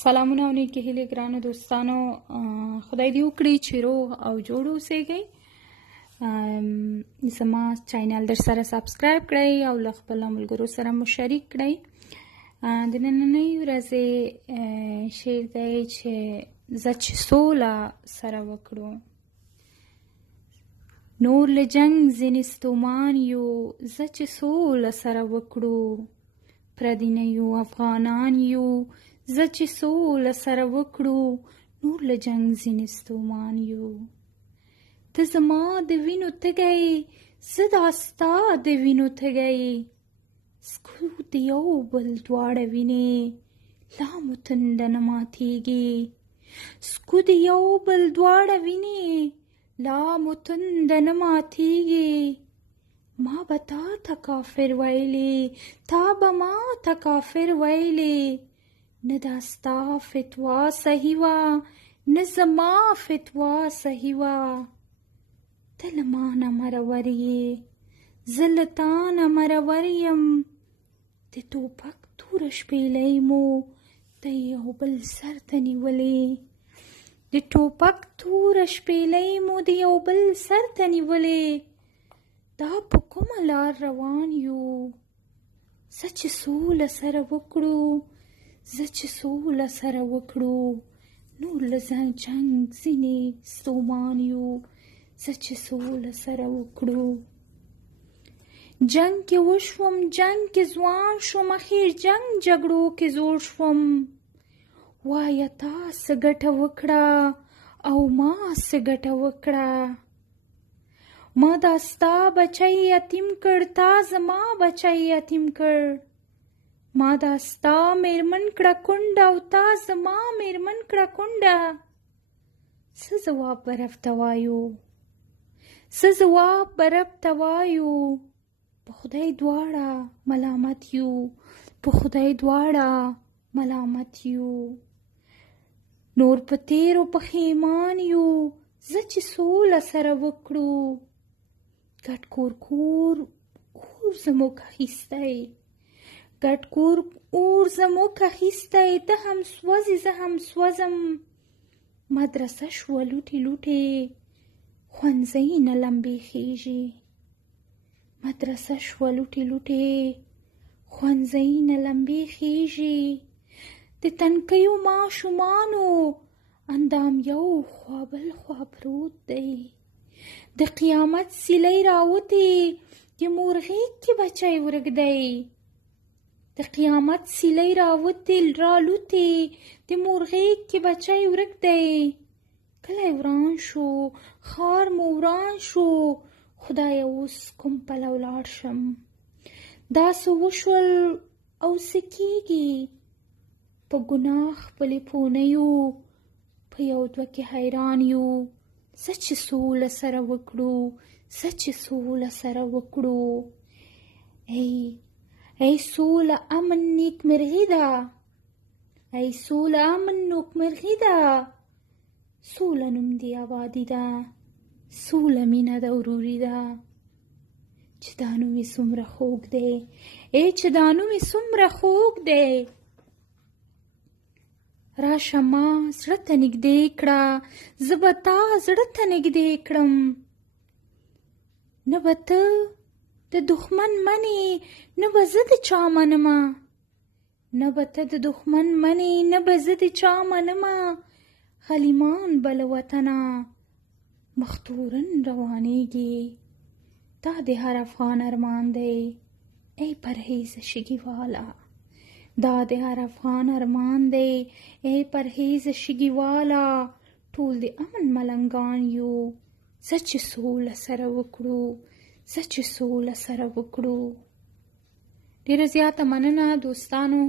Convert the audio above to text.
سلامونه او نیکې هیلې ګرانو دوستانو. خدای دې وکړي چې روغ او جوړ اوسئ. زما چینل در سره سبسکرایب کړئ او له خپلو ملګرو سره مو شریک کړئ. د نننۍ ورځې شعر دی چې زه چې سوله سره وکړو. نور له جنګ ځینې ستومان یو، زه چې سوله سره وکړو. پردي نه یو افغانان یو، زه چې سوله سره وکړو. نور له جنګ ځینې ستومان یو. ته زما د وینو تږی، زه دا ستا د وینو تږی. سکو د یو بل دواړه وینې، لا مو تنده نه ماتېږي. سکو د یو بل دواړه وینې، لا مو تنده نه ماتېږي. ما به تا ته کافر ویلې، تا به ما ته کافر ویلې. نه دا ستا فتوا صحیح وه، نه زما فتوا صحیح وه. ته له ما نه مرور یې، زه له تا نه مرور یم. د ټوپک توره شپېلۍ مو د یو بل سر ته نیولې. د ټوپک توره شپېلۍ مو د یو بل سر ته نیولې. دا په کومه لار روان یو، زه چې سوله سره وکړو. زه چې سوله سره وکړو. نور له جنګ ځینې ستومان یو، زه چې سوله سره وکړو. جنګ کې وشوم، جنګ کې ځوان شوم، اخیر جنګ جګړو کې زوړ شوم. وایه تا څه ګټه وکړه او ما څه ګټه وکړه. ما دا ستا بچی یتیم کړ، تا زما بچی یتیم کړ. ما دا ستا میرمن کړه کونډه او تا زما میرمن کړه کونډه. څه ځواب به رب ته وایو، څه ځواب به رب ته وایو. په خدای دواړه ملامت یو، په خدای دواړه ملامت یو. نور په تیرو پښیمان یو، زه چې سوله سره وکړو. ګډ کور کور اور زموږ اخیستی، ګډ کور اور زموږ اخیستی. ته هم سوځې زه هم سوځم. مدرسه شوه لوټې لوټې، ښوونځی نه لمبې خیږي. مدرسه شوه لوټې لوټې، ښوونځی نه لمبې خیږي. د تنکیو ماشومانو اندام یو خوا بل خوا پروت دی. د قیامت سیلۍ راوتې، د مور غیږ کې بچی ورک دی. د قیامت سیلۍ راوتې رالوتې، د مور غیږ کې بچی ورک دی. کلی وران شو، ښار مو وران شو. خدایه اوس کوم پلو لاړ شم. دا څه وشول او څه کېږي. په ګناه خپلې پونیو، په یو دوه کې حیران یو. زه چې سوله سره وکړو، زه چې سوله سره وکړو. ای سوله امن نیکمرغي ده، ای سوله امن نیکمرغي ده. سوله نوم دی آبادي ده، سوله مینه ده وروري ده. چې دا نوم یې څومره خوږ دی، ای چې دا نوم یې څومره خوږ دی. راشه ما زړه ته نږدې کړه، زه به تا زړه ته نږدې کړم. نه به ته د دښمن منې، نه به زه د چا منمه. نه به ته د دښمن منې، نه به زه د چا منمه. غلیمان به له وطنه مختورن روانېږي. دا د هر افغان ارمان دی، ای پرهیزه شګي والا. دا د هر افغان ارمان دی، ای پرهیزه شګي والا. ټول د امن ملنګان یو، زه چې سوله سره وکړو، زه چې سوله سره وکړو. ډېره زیاته مننه دوستانو.